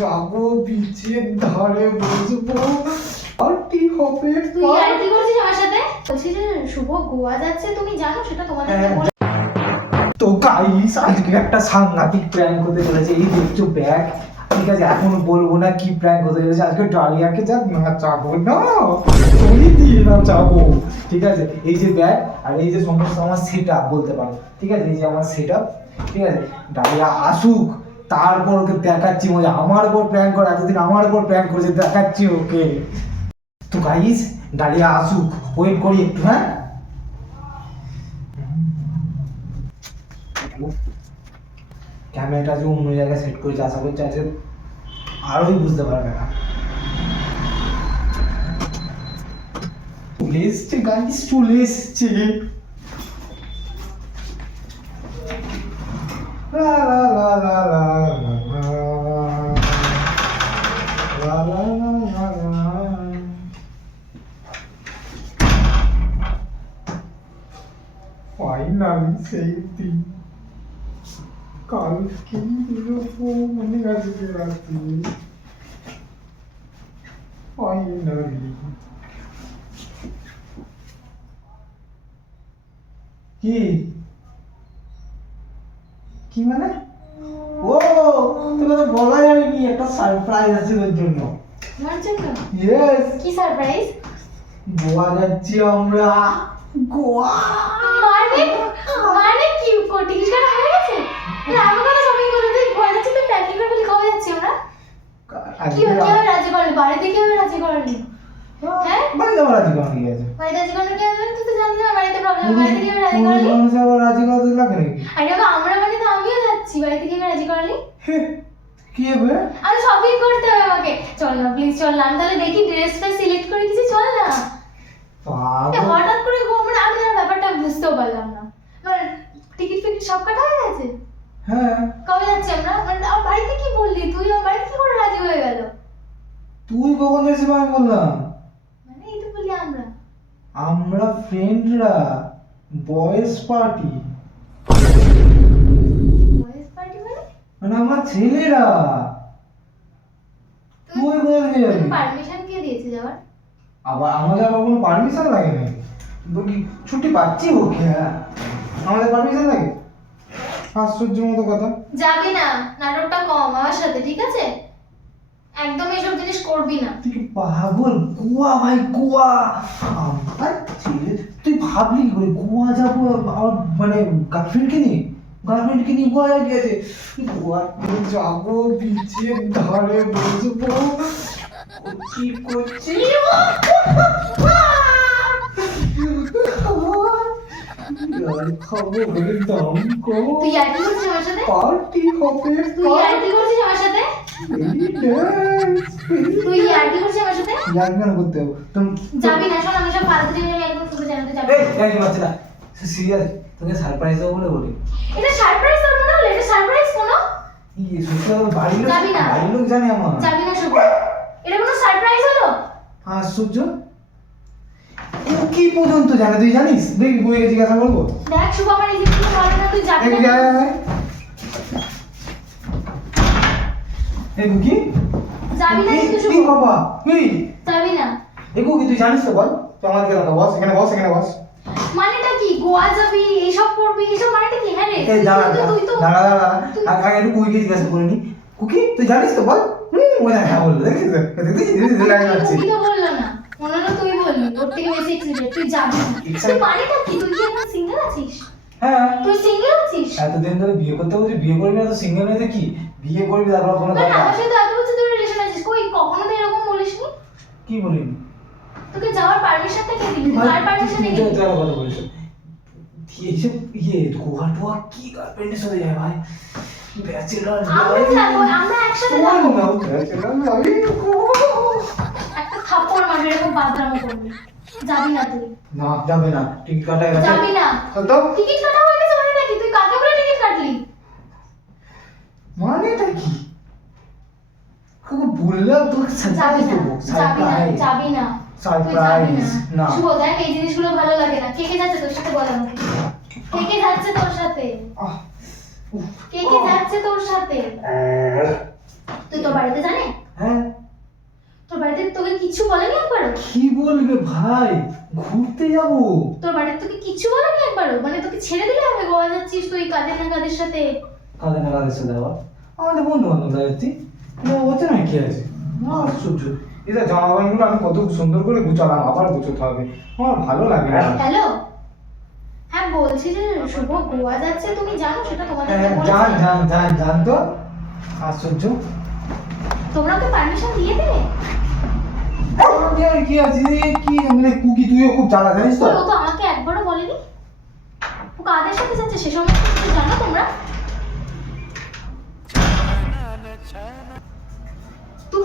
যাবো বিচের ধারে বসবো পার্টি হবে। তুই আর কি করছিস আমার সাথে? বলছি যে শুভ গোয়া যাচ্ছে, তুমি জানো সেটা তোমাদেরকে বল। তো গাইস আজকে একটা সাংঘাতিক প্র্যাঙ্ক হতে চলেছে। এই দেখছো ব্যাগ, ঠিক আছে? এখনো বলবো না কি প্র্যাঙ্ক হতে চলেছে। আজকে ডালিয়াকে যা নাচাবো না, তুমি দিয়ে নাচাবো, ঠিক আছে? এই যে ব্যাগ আর এই যে সমস্ত আমার সেট আপ বলতে পারো, ঠিক আছে? এই যে আমার সেট আপ, ঠিক আছে? ডালিয়া আসুক, তারপর ওকে দেখাচ্ছি মজা। আমার উপর প্র্যাঙ্ক করে, এতদিন আমার উপর প্র্যাঙ্ক করেছে, দেখাচ্ছি ওকে। তো গাইস ডালিয়া আসুক, ওয়েট করি একটু। হ্যাঁ, ক্যামেরাটা যে অন্য জায়গায় সেট করেছে, আশা করছি আজকে আরোই বুঝতে পারবে না। চলে এসছে গাইস, চলে এসছে। লা লা লা লা লা লা লা লা লা। ফাইনালি সেই দিন, কালকে বেরোবো মানে আজকে রাতে। ফাইনালি কি কি মানে? ও তোকে তো বলা যায়নি, একটা সারপ্রাইজ আছে তোর জন্য। আমার জন্য? ইয়েস। কি সারপ্রাইজ? গোয়া যাচ্ছি আমরা। গোয়া মানে মানে কি টিকিট কাটা হয়ে গেছে? না আমি কোনো শপিং করে দিই, গোয়া যাচ্ছি তো প্যাকিং করে বলি কবে যাচ্ছি আমরা? কি হবে রাজি করলি? বাড়িতে কি হবে রাজি করলি? হ্যাঁ বাড়িতে আবার রাজি করানো কি আছে? বাড়িতে রাজি করলে কি হবে? তুই তো জানিস না বাড়িতে প্রবলেম। বাড়িতে কি হবে রাজি করলি? মানুষ আবার রাজি করতে লাগে নাকি? আরে বাবা আমরা মানে তো আমিও যাচ্ছি, বাড়িতে কি হবে রাজি করলি? কি হবে? আরে শপিং করতে হবে আমাকে। চল না প্লিজ, চল না। আমি তাহলে দেখি ড্রেসটা সিলেক্ট করে কিছু, চল না। হঠাৎ করে মানে আমি না ব্যাপারটা বুঝতেও পারলাম না। মানে টিকিট ফিকিট সব কাটা হয়ে গেছে? হ্যাঁ। কবে যাচ্ছি আমরা? মানে আমার বাড়িতে কি বললি তুই? আমার বাড়িতে কি করে রাজি হয়ে গেল? তুই কখন যাচ্ছিস আমি বললাম? মানে এই তো বললি আমরা। আমরা ফ্রেন্ডরা, বয়েজ পার্টি। বয়েজ পার্টি মানে? মানে আমরা ছেলেরা। তুই কোথায় থেকে যাবি? পারমিশন কে দিয়েছে যাওয়ার? আবার আমাদের আবার কোনো পারমিশন লাগে না? কি ছুটি পাচ্ছি ওকে? হ্যাঁ, আমাদের পারমিশন লাগে? আশ্চর্যের মতো কথা। যাবি না, নাটকটা কম আমার সাথে, ঠিক আছে? একদম এইসব জিনিস করবি না। তুই কি পাগল? গোয়া ভাই, গোয়া। আমার ছেলে, তুই ভাবলি কি করে গোয়া যাবো? আমার মানে গার্লফ্রেন্ডকে নিয়ে, গার্লফ্রেন্ডকে নিয়ে গোয়া গিয়েছে। গোয়াতে যাবো, বিচের ধারে বসবো, কি করছি খাবো একদম। তুই আর কি করছিস আমার সাথে? পার্টি হবে। তুই আর কি করছিস আমার সাথে? তুই আর কি করছিস আমার সাথে? জানগান করতে হবে তুমি। যাবি না, শোন আমি সব ফালতু জিনিস আমি একদম শুধু জানাতে যাবি। এই কি বাচ্চাটা সিরিয়াস, তোকে সারপ্রাইজ দেবো বলে বলি। এটা সারপ্রাইজ তোর মনে হলো? এটা সারপ্রাইজ কোনো? এই সত্যি কথা, বাড়ির লোক, যাবি না। বাড়ির লোক জানে আমার। যাবি না শুভ, এটা কোনো সারপ্রাইজ হলো? আশ্চর্য, কি পর্যন্ত জানে তুই জানিস? দেখি বইকে জিজ্ঞাসা করবো। দেখ শুভ আমার এই জিনিসগুলো ভালো না, তুই যাবি দেখি না। এই কি যাবি না কিন্তু শুভ। কি বাবা কি যাবি না দেখো কি তুই জানিস তো বল। তুই আমাদের কেন বস, এখানে বস, এখানে বস। মানেটা কি? গোয়া যাবি, এইসব করবি, এইসব মানেটা কি? হ্যাঁ রে এই দাঁড়া তুই তো দাঁড়া দাঁড়া, আগে একটু কুইকে জিজ্ঞাসা করে নি। কুকি তুই জানিস তো বল। ওরা হ্যাঁ বললো, দেখছিস তো? দেখছিস লাগে যাচ্ছে। তুই তো বললো না, মনে হলো তুই বললি। ওর থেকে বেশি এক্সাইটেড। তুই যাবি না। তুই মানেটা কি? তুই কি এখন সিঙ্গেল আছিস? হ্যাঁ, তুই সিঙ্গেল আছিস? এতদিন ধরে বিয়ে করতে বলছি, বিয়ে করবি না তো সিঙ্গেল মেয়েতে কি বিয়ে করবি? তারপর কোনো না কথা আমার সাথে এত বছর ধরে রিলেশন আছিস, কই কখনো তো এরকম বলিসনি। কি বলিনি? তোকে যাওয়ার পারমিশনটা কে দিল? তুই কার পারমিশনে গেলি? তুই কথা বলিস এইসব গোয়া টোয়া কি গার্লফ্রেন্ডের সাথে যায় ভাই? ব্যাচেলর আমরা যাবো, আমরা একসাথে যাবো। একটা থাপ্পড় মারবে এরকম বাদরামো করবি। যাবি না তুই। না যাবে না, টিকিট কাটা গেছে। যাবি না। তো টিকিট কাটা হয়ে গেছে মানে নাকি? তুই কাকে বলে টিকিট কাটলি? মানেটা কি? কাকু বললাম তোকে সারপ্রাইজ দেবো। সারপ্রাইজ, যাবি না। সারপ্রাইজ না। শুভ দেখ এই জিনিসগুলো ভালো লাগে না। কে কে যাচ্ছে তোর সাথে বল আমাকে। কে কে যাচ্ছে তোর সাথে? আহ, উফ, কে কে যাচ্ছে তোর সাথে? তুই তোর বাড়িতে জানে? হ্যাঁ তোর বাড়িতে তোকে কিছু বলেনি একবারও? কি বলবে ভাই, ঘুরতে যাব। তোর বাড়িতে তোকে কিছু বলেনি একবারও? মানে তোকে ছেড়ে দিলে আমি গোয়া যাচ্ছিস তুই কাদের না কাদের সাথে? কাঁদে না কাঁদের সাথে আবার আমাদের বন্ধু বান্ধব যাচ্ছি, হচ্ছে না কি আছে, আশ্চর্য। এটা জামা প্যান্টগুলো আমি কত সুন্দর করে গুছালাম, আবার গুছোতে হবে, আমার ভালো লাগে না। হ্যালো, হ্যাঁ বলছি যে শুভ গোয়া যাচ্ছে, তুমি জানো সেটা তোমাদের হ্যাঁ, জান তো, আশ্চর্য। তোমরা ওকে পারমিশন দিয়ে দেবে? আর কি আছে, কি মানে কুকি তুইও খুব জ্বালা জানিস তো। ও তো আমাকে একবারও বলেনি ও কাদের সাথে যাচ্ছে সে সমস্ত কিছু জানো তোমরা? তো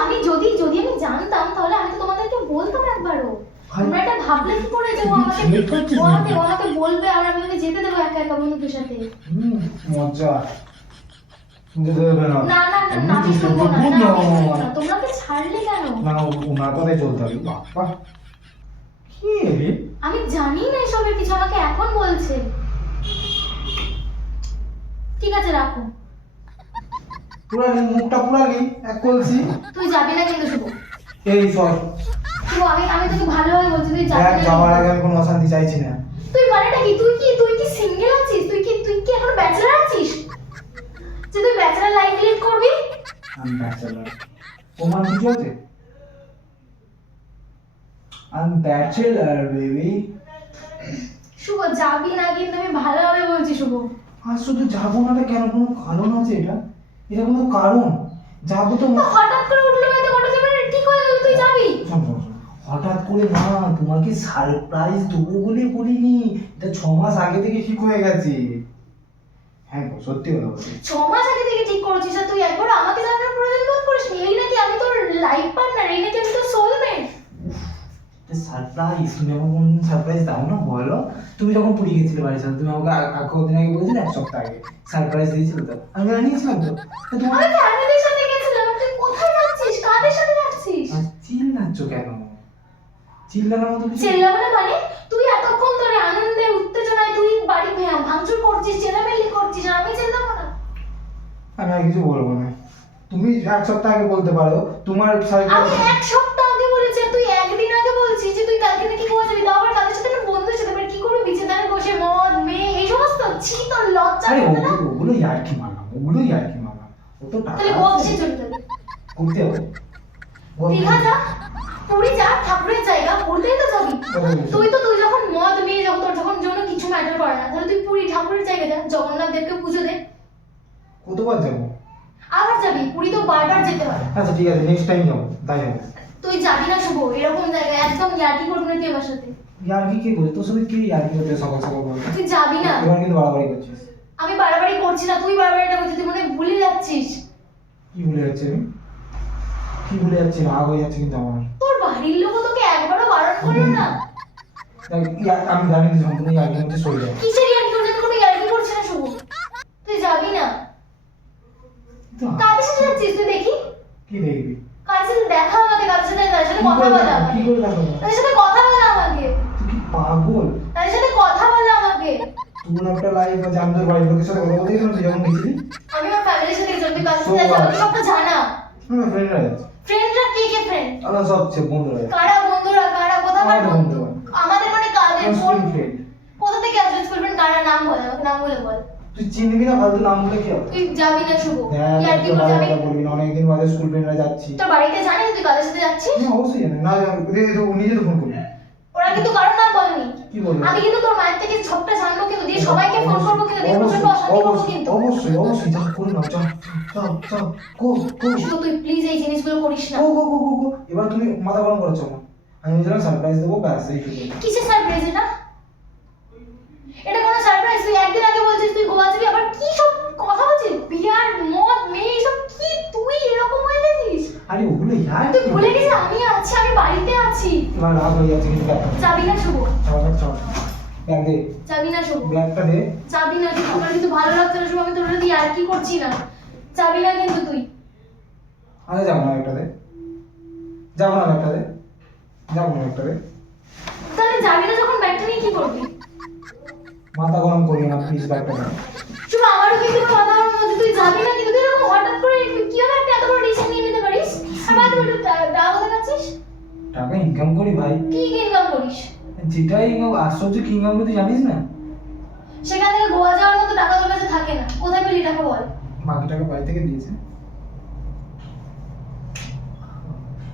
আমি যদি যদি আমি জানতাম তাহলে আমি তো তোমাদেরকে বলতাম একবারও। তোমরা এটা ভাবলে কি করে যে ও আমাকে বলবে আর আমি ওকে যেতে দেবো একা একা বন্ধুদের সাথে? মজা যেতে দেবে না। না না না না আমি শুনবো না, না, আমি শুনবো না। তোমরা ওকে ছাড়লে কেন? না ওনার কথাই চলতে হবে। বাবা কি রে, আমি জানি না এসবের কিছু, আমাকে এখন বলছে। ঠিক আছে রাখো। পুরালি মুখটা পুরালি এক কলসি। তুই যাবি না কিন্তু শুভ। এই সর, শুভ আমি তোকে ভালোভাবে বলছি তুই যাবি দেখ না যাওয়ার কিন্তু। আগে আমি কোনো অশান্তি চাইছি না। তুই মানেটা কি? তুই কি সিঙ্গেল আছিস? তুই কি এখন ব্যাচেলর আছিস? যে তুই ব্যাচেলর লাইফ লিড করবি? আমি ব্যাচেলর, তোমার কিছু আছে? আমি ব্যাচেলর বেবি। শুভ যাবি না কিন্তু, আমি ভালোভাবে বলছি শুভ। আর শুধু যাবো না, কেন কোনো কারণ আছে? এটা কোনো কারণ? যাবো তো তো হঠাৎ করে উঠলো না তো কটা যাবে ঠিক হয়ে গেল তুই যাবি? শোন, হঠাৎ করে না, তোমাকে সারপ্রাইজ দেবো বলে বলিনি, এটা 6 মাস আগে থেকে ঠিক হয়ে গেছে। হ্যাঁ গো, সত্যি কথা বলছি। 6 মাস আগে থেকে ঠিক করেছিস আর তুই একবার আমাকে জানানোর প্রয়োজন বোধ করিস? এই নাকি আমি তোর লাইফ পার্টনার, এই নাকি আমি তোর সোলমেট? সারপ্রাইজ, তুমি আমাকে কোনদিন সারপ্রাইজ দাও না বলো? তুমি যখন পুরী গেছিলে বাড়ির সাথে, তুমি আমাকে কদিন আগে বলেছিলে, 1 সপ্তাহ আগে সারপ্রাইজ দিয়েছিলে তো, আমি জানিয়েছিলাম তো। তো তোমার আমি ফ্যামিলির সাথে গেছিলাম। তুই কোথায় যাচ্ছিস? কাদের সাথে যাচ্ছিস? চিল্লাচ্ছ কেন? চিল্লানোর মতো কিছু? চেল্লাবো মানে তুই এতক্ষণ ধরে আনন্দে উত্তেজনায় তুই বাড়ি ভাঙচুর করছিস, চেল্লামেল্লি করছিস, আর আমি চেল্লাবো না? আমি আর কিছু বলবো না, তুমি 1 সপ্তাহ আগে বলতে পারো তোমার আমি সারপ্রাইজ। 1 সপ্তাহ আগে বলেছি আর তুই একদিন আগে বলছিস যে তুই কালকে নাকি গোয়া যাবি, তাও আবার কাদের সাথে? একটা বন্ধুর সাথে। এবার কি করবি? বিছানায় বসে মদ মেয়ে এই সমস্ত? ছি, তোর লজ্জা আরে করে না? ওগুলো ইয়ার্কি মারলাম, ও তো টাকা তাহলে গোয়া কিসের জন্য যাবি? ঘুরতে হবে। দীঘা যা, পুরী যা, ঠাকুরের জায়গা, ঘুরতেই তো যাবি। তুই যখন মদ মেয়ে যখন তোর যখন জন্য কিছু ম্যাটার করে না, তাহলে তুই পুরী ঠাকুরের জায়গা যা, জগন্নাথ দেবকে পুজো দে। কতবার যাবো? আবার যাবি? পুরী তো বারবার যেতে হয়। আচ্ছা ঠিক আছে, নেক্সট টাইম যাবো, তাই যাবো। তুই যাবি না শুভ, এরকম জায়গায় একদম ইয়ার্কি করবি না তুই আমার সাথে। ইয়ার্কি কে করে? তোর সাথে কে ইয়ার্কি করতে সকাল সকাল বলে? তুই যাবি না। এবার কিন্তু বাড়াবাড়ি করছিস। আমি বাড়াবাড়ি করছি না, তুই বাড়াবাড়ি এটা করছিস, তুই মনে হয় ভুলে যাচ্ছিস। কি ভুলে যাচ্ছি আমি? কি ভুলে যাচ্ছি? রাগ হয়ে যাচ্ছে কিন্তু আমার। তোর বাড়ির লোক তোকে একবারও বারণ করলো না? দেখ, আমি জানি না সম্পূর্ণ ইয়ার্কি মধ্যে সরে যাবে। কিসের ইয়ার্কি করছিস? কোনো ইয়ার্কি করছিস না শুভ। তুই যাবি না। তো কাদের সাথে যাচ্ছিস তুই দেখি? কি দেখবি? কাদের সাথে দেখা আমাকে, কাদের সাথে কি কথা করে বলা দেখাবো? আমাকে। কি করে দেখাবো? তাদের সাথে কথা বলা আমাকে। তুই কি পাগল? তাদের সাথে কথা বলা আমাকে। তোর একটা লাইফ আছে, আমি তোর বাড়ির লোকের সাথে কথা বলতে গেছিলাম, তুই যখন গেছিলি। আমি আমার ফ্যামিলির সাথে গেছিলাম, তুই কাদের সাথে যাচ্ছিস আমাকে সবটা জানা। আমার ফ্রেন্ডরা যাচ্ছে। ফ্রেন্ডরা কে কে ফ্রেন্ড? আমার সব বন্ধুরা যাচ্ছে। কারা বন্ধুরা? কারা কোথাকার আমাদের বন্ধু? বন্ধু। আমাদের মানে কাদের? আমার কোন স্কুল ফ্রেন্ড। কোথা থেকে আসলে স্কুল ফ্রেন্ড? কারা? নাম বল আমাকে, নাম বলে বল। তুই চিনবি না, ফালতু নাম বলে কি হবে? তুই যাবি না শুভ। হ্যাঁ, ইয়ার্কি একটু করে ভালো যাবি? কথা বলবি না, অনেকদিন বাদে স্কুল ফ্রেন্ডরা যাচ্ছি। তোর বাড়িতে জানে তুই কাদের সাথে যাচ্ছিস? হ্যাঁ, অবশ্যই জানে না, ও নিজে তো ফোন করবি। ওরা কিন্তু কারোর নাম বলেনি। কি বলবো? আমি কিন্তু তোর মায়ের থেকে সবটা জানবো কিন্তু, দিয়ে সবাইকে ফোন করবো কিন্তু, দিয়ে প্রচন্ড অশান্তি করবো কিন্তু। অবশ্যই যা করে নাও, চল গো। শুভ তুই প্লিজ এই জিনিসগুলো করিস না। গো। এবার তুমি মাথা গরম করেছো আমার। আমি বলছিলাম সারপ্রাইজ দেবো, ব্যাস এইটুকু। কিসের সারপ্রাইজ এটা? এটা কোনো সারপ্রাইজ? তুই একদিন আগে বলছিস তুই গোয়া যাবি, আবার কি সব কথা বলছিস? বিয়ার মদ মেয়ে এসব কি? তুই এরকম হয়ে গেছিস? আরে ওগুলো ইয়ার তুই ভুলে গেছিস আমি আছি, আমি বাড়িতে আছি। তোমার রাগ হয়ে যাচ্ছে কিন্তু। যাবি না শুভ। চল ব্যাগ দে, যাবি না শুভ। ব্যাগটা দে। যাবি না শুভ, আমার কিন্তু ভালো লাগছে না শুভ, আমি তোর সাথে আর কি করছি না। যাবি না কিন্তু তুই। আরে যাবো না, ব্যাগটা দে। তাহলে যাবি না যখন ব্যাগটা নিয়ে কি করবি? মাথা গরম করি না প্লিজ ব্যাগটা দাও। শুভ, আমারও কিন্তু কোনো মাথা গরম হচ্ছে, তুই যাবি না কিন্তু তুই এরকম হঠাৎ করে কিভাবে একটা এত বড় ডিসিশন নিয়ে নিতে পারিস? আমার এত বড় টাকা কোথায় পাচ্ছিস? টাকা ইনকাম করি ভাই। কি ইনকাম করিস? যেটাই আশ্চর্য কি ইনকাম করি তুই জানিস না? সেখান থেকে গোয়া যাওয়ার মতো টাকা তোর কাছে থাকে না, কোথায় পেলি টাকা বল? বাকি টাকা বাড়ি থেকে দিয়েছে।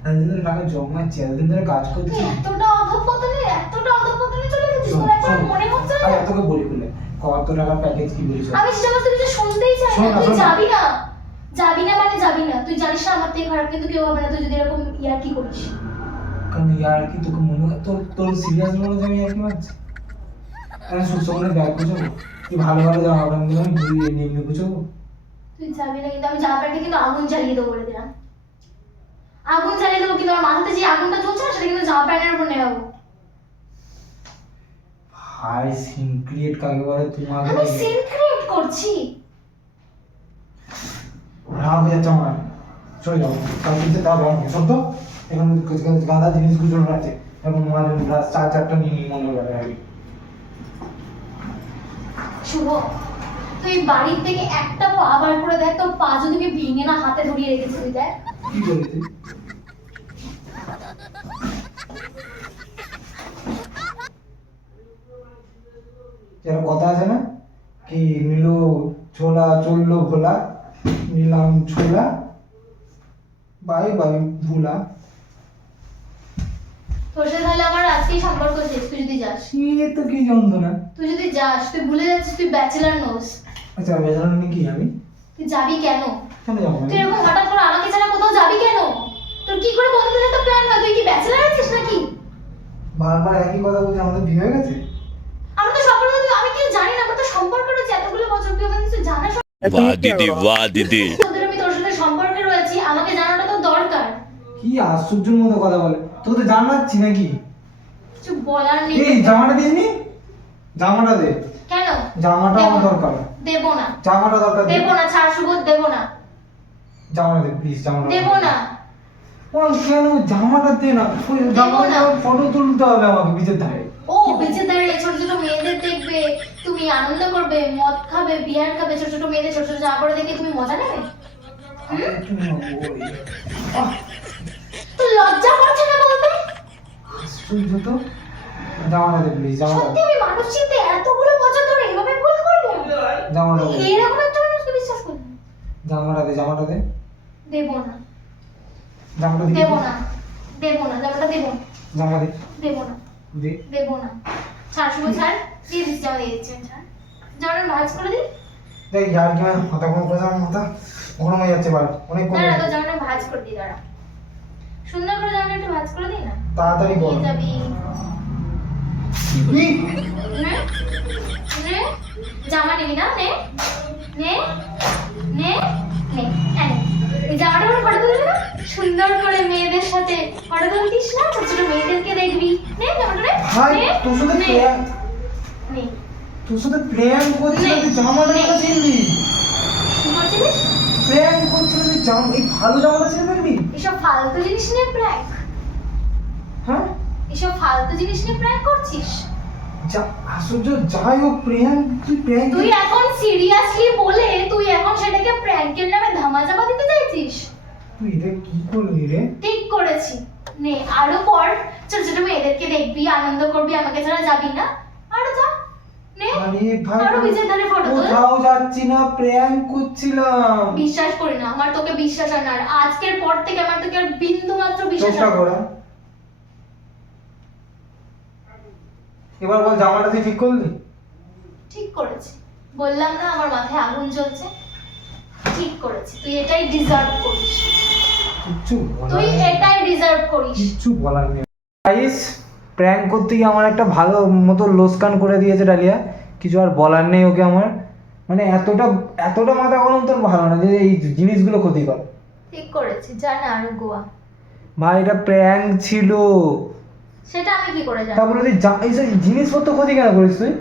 এতদিন ধরে টাকা জমাচ্ছি, এতদিন ধরে কাজ করছি। তুই এতটা অধঃপতনে চলে গেছিস, তোর একবার মনে হচ্ছে না? আরে তোকে বলি বলে কত টাকা প্যাকেজ কি বলিস? আমি সে সমস্ত কিছু শুনতেই চাই শোন না, না, তুই শোন না। যাবি না। যাবি না মানে যাবি না, তুই জানিস না আমার থেকে খারাপ কিন্তু কেউ হবে না তুই যদি এরকম ইয়ার কি করিস। কারণ ইয়ার কি তোকে মনে হয় তোর সিরিয়াস মনে হয় যে আমি ইয়ার কি মারছি? আমি সুস্থ করে ব্যাগ গুছাবো, তুই ভালো ভালো জামা কাপড় নিয়ে আমি ঘুরিয়ে নিয়ে এমনি গুছাবো। তুই যাবি না কিন্তু আমি জামা প্যান্টে কিন্তু আগুন জ্বালিয়ে দেবো বলে দিলাম। আগুন জ্বালিয়ে দেবো কিন্তু আমার মাথাতে যে আগুনটা জ্বলছে না সেটা কিন্তু জামা প্যান্টের উপর নেওয়াবো। ভাই সিন ক্রিয়েট কাকে বলে? তুই আমাকে আমি সিন ক্রিয়েট করছি? রাগ হয়ে যাচ্ছে আমার। চলে যাবো কাল কিন্তু তা রং সব তো এখন গাঁদা জিনিসগুলো আছে, এখন মোবাইল গ্লাস চার্জারটা নিয়ে মনে হবে আমি। শুভ, তুই বাড়ির থেকে একটা পা বার করে দেখ, তোর পা যদি আমি ভেঙে না হাতে ধরিয়ে রেখেছি তুই দেখ। কি বলিস তুই? এর কথা আছে না কি, নিল ছোলা চললো ভোলা, নিলাম ছোলা বাই বাই ভুলা। তোর সাথে তাহলে আমার আজকেই সম্পর্ক শেষ তুই যদি যাস। কি তো কি যন্ত্রণা? তুই যদি যাস, তুই ভুলে যাচ্ছিস তুই ব্যাচেলার নোস। আচ্ছা বেজানো কি আমি তুই যাবি কেন? কেন যাবো তুই আমি? এরকম হঠাৎ করে আমাকে ছাড়া কোথাও যাবি কেন? তোর কি করে বন্ধুদের সাথে প্ল্যান হয়? তুই কি ব্যাচেলার আছিস নাকি? বারবার একই কথা বলছি, আমাদের বিয়ে হয়ে গেছে। আমরা তো সম্পর্ক, আমি কি জানি না আমরা তো সম্পর্ক রয়েছে এতগুলো বছর, তুই আমাকে কিছু জানাস? वाह दीदी वाह दीदी। তোদের আমি তোর সাথে সম্পর্কে রয়েছি, আমাকে জানাটা তো দরকার। কি আশ্চর্যের মতো কথা বলে, তোকে তো জানাচ্ছি নাকি? কিছু বলার নেই। এই জামাটা দিসনি? জামাটা দে। কেন? জামাটা দেব আমার না। দরকার। দেবো না। জামাটা দরকার দে। দেবো না, ছাড় শুভ, দেবো না। জামাটা দে প্লিজ, জামাটা দেবো না। ও কেন জামাটা দে না? ওই জামাটা ফটো তুলতে হবে আমাকে বিচের ধারে। ও বেঁচে দাঁড়িয়ে ছোট ছোট মেয়েদের দেখবে, তুমি আনন্দ করবে, মদ খাবে, বিয়ার খাবে, ছোট ছোট মেয়েদের ছোট ছোট জামা পরে দেখে তুমি মজা নেবে? একটু নেবো, ওই। আহ, তো লজ্জা করছে না বলতে? আশ্চর্য তো। জামাটা দে প্লিজ, জামাটা সত্যি দে। আমি মানুষ চিনতে এতগুলো বছর ধরে এভাবে ভুল করলাম? জামাটা দে। এরকম একটা মানুষকে বিশ্বাস করি? জামাটা দে, জামাটা দে। দেবো না। জামাটা দে। দেবো না। দেবো না, জামাটা দেবো না। জামা দে। দেবো না। দে। দেবো না। ছাড় শুভ, ছাড়। দিয়ে দিচ্ছি, জামা দিয়ে দিচ্ছি আমি, ছাড়। জামাটা ভাঁজ করে দিই। দেখ ইয়ার কি হয়, মাথা গরম করে মাথা গরম হয়ে যাচ্ছে বার অনেক কম। দাঁড়া, তো জামাটা ভাঁজ করে দিই, দাঁড়া। সুন্দর করে জামাটা একটু ভাঁজ করে দিই না? তাড়াতাড়ি কর। নিয়ে যাবি। কি? নে, নে, জামা নিবি না? নে, নে, নে, নে, এই নে। এই জামাটা আমার ফটো তুলবি না? সুন্দর করে মেয়েদের সাথে ফটো তুলতিস না? ছোট ছোট মেয়েদেরকে দেখবি। নে জামাটা নে, ভাই নে, তোর সাথে নে, প্রেম, নে। তোর সাথে প্রেম করছিল, নে। তুই জামাটা নে। কেন ছিনলি? কি করছিলিস? প্রেম করছিল, তুই এই ভালো জামাটা ছিনবি নাকি? এসব ফালতু জিনিস নিয়ে প্র্যাঙ্ক? হ্যাঁ এসব ফালতু জিনিস নিয়ে প্র্যাঙ্ক করছিস? যা আশ্চর্য, যাই হোক প্রেম, তুই প্রেম তুই এখন সিরিয়াসলি বলে তুই এখন সেটাকে প্র্যাঙ্কের নামে ধামাচাপা দিতে চাইছিস? তুই এটা কি করলি রে? ঠিক করেছি। নে আরো পর, ছোট ছোট মেয়েদেরকে দেখবি, আনন্দ করবি, আমাকে ছাড়া যাবি না। আরো যা, নে। আরে ভাই আরো বিচের ধারে ফটো তোল। কোথাও যাচ্ছি না, প্রেম করছিলাম। বিশ্বাস করি না, আমার তোকে বিশ্বাস হয় না। আর আজকের পর থেকে আমার তোকে আর বিন্দু মাত্র বিশ্বাস চেষ্টা হয় না। করা। এবার বল জামাটা তুই ঠিক করলি? ঠিক করেছি। বললাম না আমার মাথায় আগুন জ্বলছে? ঠিক করেছি, তুই এটাই ডিজার্ভ করিস। কিচ্ছু বলার তুই নেই। এটাই ডিজার্ভ করিস। কিচ্ছু বলার নেই গাইস। প্র্যাঙ্ক করতে গিয়ে আমার একটা ভালো মতো লোসকান করে দিয়েছে ডালিয়া, কিছু আর বলার নেই ওকে আমার। মানে এতটা মাথা গরম তোর ভালো না যে এই জিনিসগুলো ক্ষতিকর। ঠিক করেছি, যা না আরো গোয়া। ভাই এটা প্র্যাঙ্ক ছিল। সেটা আমি কি করে জানি? তারপরে তুই এইসব জিনিসপত্র ক্ষতি কেন করিস তুই?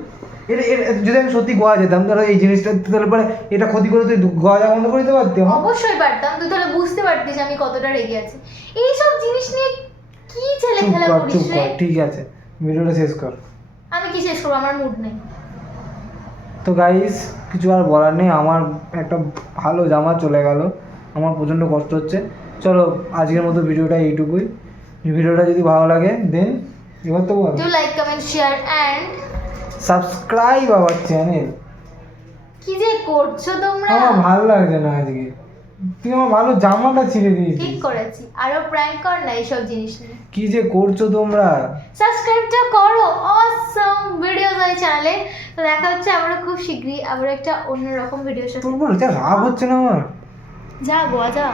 এটা যদি আমি সত্যি গোয়া যেতাম তাহলে এই জিনিসটা তাহলে পরে এটা ক্ষতি করে তুই গোয়া যাওয়া বন্ধ করে দিতে পারতি আমার। অবশ্যই পারতাম, তুই তাহলে বুঝতে পারতিস আমি কতটা রেগে আছি। এইসব জিনিস নিয়ে কি ছেলে চুপ খেলা কর, করিস চুপ রে? কর, ঠিক আছে ভিডিওটা শেষ কর। আমি কি শেষ করবো? আমার মুড নেই। তো গাইস কিছু আর বলার নেই, আমার একটা ভালো জামা চলে গেল, আমার প্রচণ্ড কষ্ট হচ্ছে। চলো আজকের মতো ভিডিওটা এইটুকুই। ভিডিওটা যদি ভালো লাগে দেন এবার তো বল do like comment share and subscribe our channel. কি যে করছো তোমরা? আমার ভালো লাগছে না আজকে, তুই আমার ভালো জামাটা ছিঁড়ে দিয়েছিস। ঠিক করেছি, আরো প্র্যাঙ্ক কর না এইসব জিনিস নিয়ে। কি যে করছো তোমরা। সাবস্ক্রাইবটা করো, অসম ভিডিওস এই চ্যানেলে। তো দেখা হচ্ছে আমরা খুব শীঘ্রই আবার একটা অন্যরকম ভিডিওর সাথে। তোর উপর যা রাগ হচ্ছে না আমার। যা গোয়া যা।